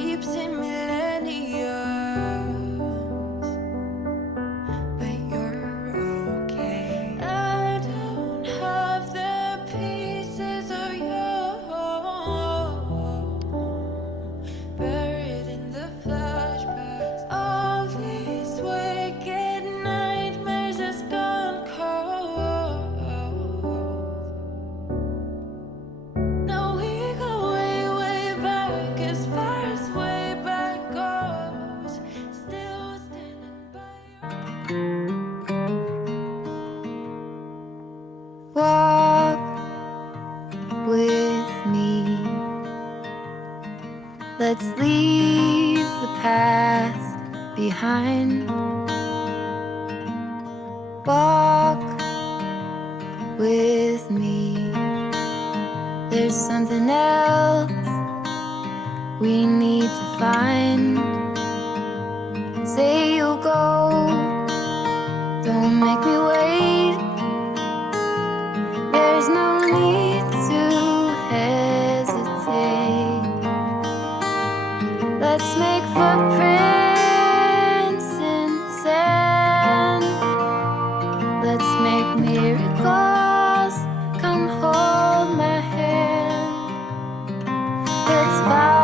shapes in millennia. But you're okay. I don't have the pieces of you buried in the flashbacks. All these wicked nightmares has gone cold. Now we go way, way back, as far as way back goes. Still standing by your Walk with me. Let's leave the past behind. Walk with me. There's something else we need to find. Say you'll go, don't make me wait. There's no need to hesitate. Let's make footprints in sand. Let's make miracles. Come hold my hand. Let's follow